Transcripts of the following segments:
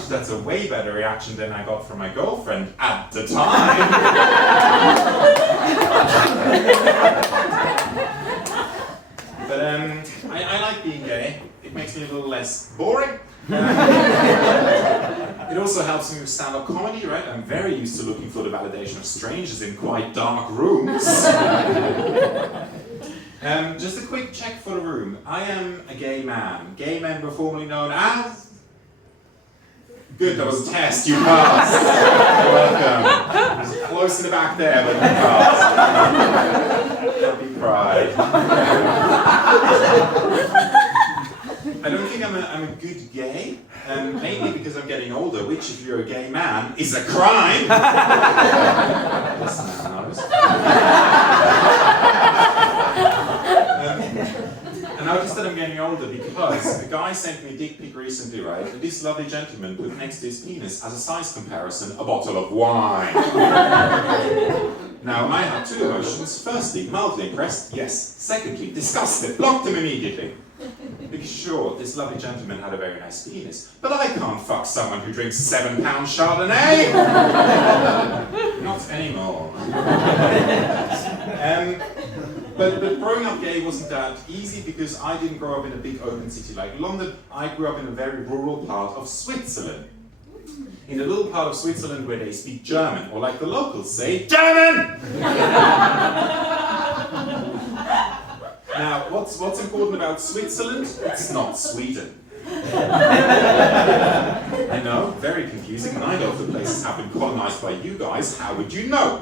much. That's a way better reaction than I got from my girlfriend at the time. But I like being gay. It makes me a little less boring. It also helps me with stand-up comedy, right? I'm very used to looking for the validation of strangers in quite dark rooms. Just a quick check for the room. I am a gay man. Gay men were formerly known as... Good, that was a test, you passed. You're welcome. It was close in the back there, but you passed. Happy pride. I don't think I'm a good gay, mainly because I'm getting older, which, if you're a gay man, is a crime. This man knows. And I noticed that I'm getting older because a guy sent me a dick pic recently, right? And this lovely gentleman put next to his penis, as a size comparison, a bottle of wine. Now, I had two emotions. Firstly, mildly impressed, yes. Secondly, disgusted, blocked him immediately. Because sure, this lovely gentleman had a very nice penis, but I can't fuck someone who drinks 7 pound Chardonnay! Not anymore. But growing up gay wasn't that easy because I didn't grow up in a big open city like London. I grew up in a very rural part of Switzerland. In a little part of Switzerland where they speak German, or like the locals say, German! Now, what's important about Switzerland? It's not Sweden. I know, very confusing. Neither of the places have been colonized by you guys. How would you know?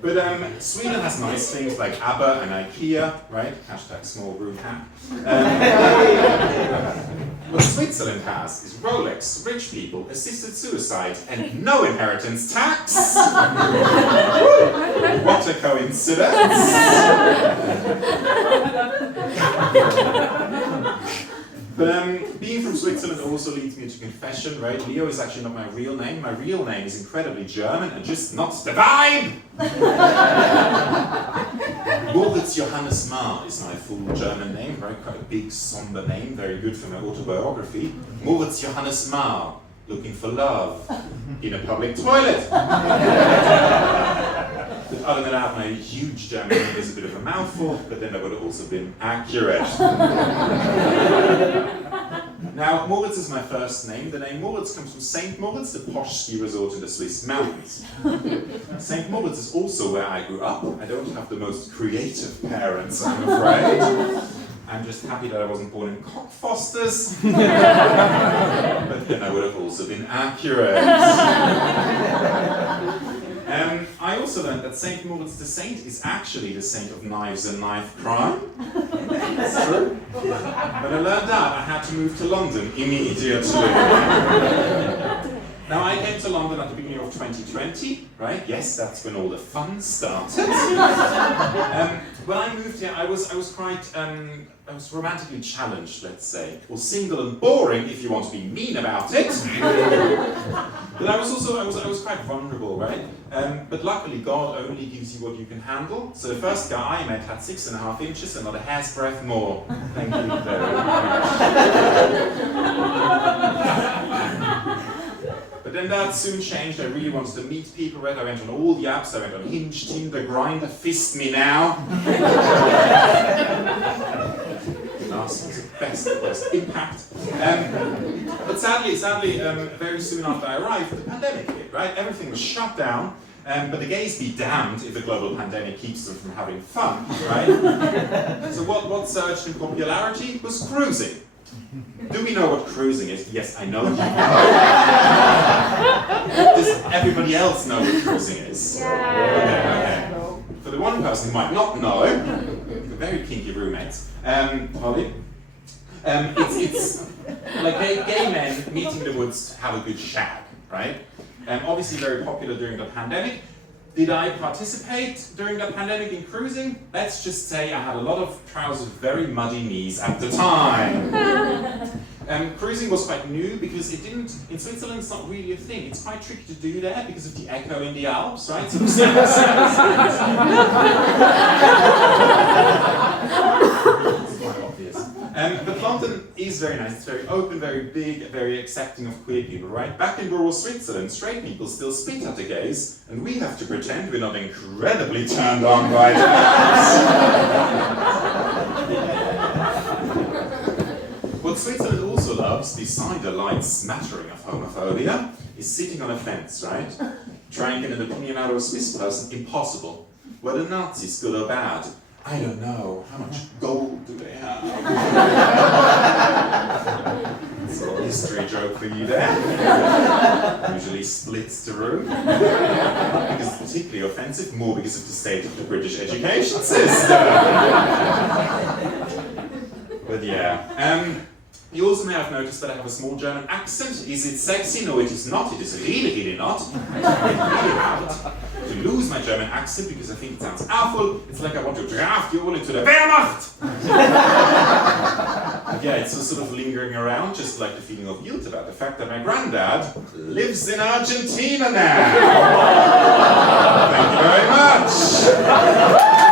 But Sweden has nice things like ABBA and IKEA, right? Hashtag small room hack. What Switzerland has is Rolex, rich people, assisted suicide, and no inheritance tax. What a coincidence! But being from Switzerland also leads me to confession, right? Leo is actually not my real name. My real name is incredibly German and just not the vibe! Moritz Johannes Marr is my full German name, right? Quite a big, somber name, very good for my autobiography. Moritz Johannes Marr, looking for love in a public toilet. But other than that, my huge German name is a bit of a mouthful, but then that would have also been accurate. Now, Moritz is my first name. The name Moritz comes from St. Moritz, the posh ski resort in the Swiss mountains. St. Moritz is also where I grew up. I don't have the most creative parents, I'm afraid. I'm just happy that I wasn't born in Cockfosters. But then I would have also been accurate. I also learned that St. Moritz the Saint is actually the saint of knives and knife crime. That's true. When I learned that, I had to move to London immediately. Now, I came to London at the beginning of 2020, right? Yes, that's when all the fun started. When I moved here, I was romantically challenged, let's say. Well, single and boring, if you want to be mean about it. But I was quite vulnerable, right? But luckily, God only gives you what you can handle. So the first guy I met had 6.5 inches and not a hair's breadth more. Thank you very much. But then that soon changed. I really wanted to meet people, right? I went on all the apps. I went on Hinge, Tinder, Grindr, Fist Me Now. Nasty, best impact. But sadly, very soon after I arrived, the pandemic hit, right? Everything was shut down. But the gays be damned if the global pandemic keeps them from having fun, right? So what surged in popularity was cruising. Do we know what cruising is? Yes, I know you know. Does everybody else know what cruising is? Yeah. Okay. For the one person who might not know, very kinky roommates, Holly, it's like gay men meeting in the woods to have a good shag, right? Obviously very popular during the pandemic. Did I participate during the pandemic in cruising? Let's just say I had a lot of trousers with very muddy knees at the time. Cruising was quite new because it didn't, in Switzerland it's not really a thing. It's quite tricky to do there because of the echo in the Alps, right? So it's quite obvious. But London is very nice. It's very open, very big, very accepting of queer people, right? Back in rural Switzerland, straight people still spit at the gays, and we have to pretend we're not incredibly turned on by that. What Switzerland also loves, beside a light smattering of homophobia, is sitting on a fence, right? Trying to get an opinion out of a Swiss person, impossible. Were the Nazis good or bad? I don't know. How much gold do they have? It's a little history joke for you there. Usually splits the room. Because it's particularly offensive, more because of the state of the British education system. But yeah. You also may have noticed that I have a small German accent. Is it sexy? No, it is not. It is really, really not. I really have it. To lose my German accent because I think it sounds awful. It's like I want to draft you all into the Wehrmacht! Yeah, it's just sort of lingering around, just like the feeling of guilt about the fact that my granddad lives in Argentina now. Thank you very much.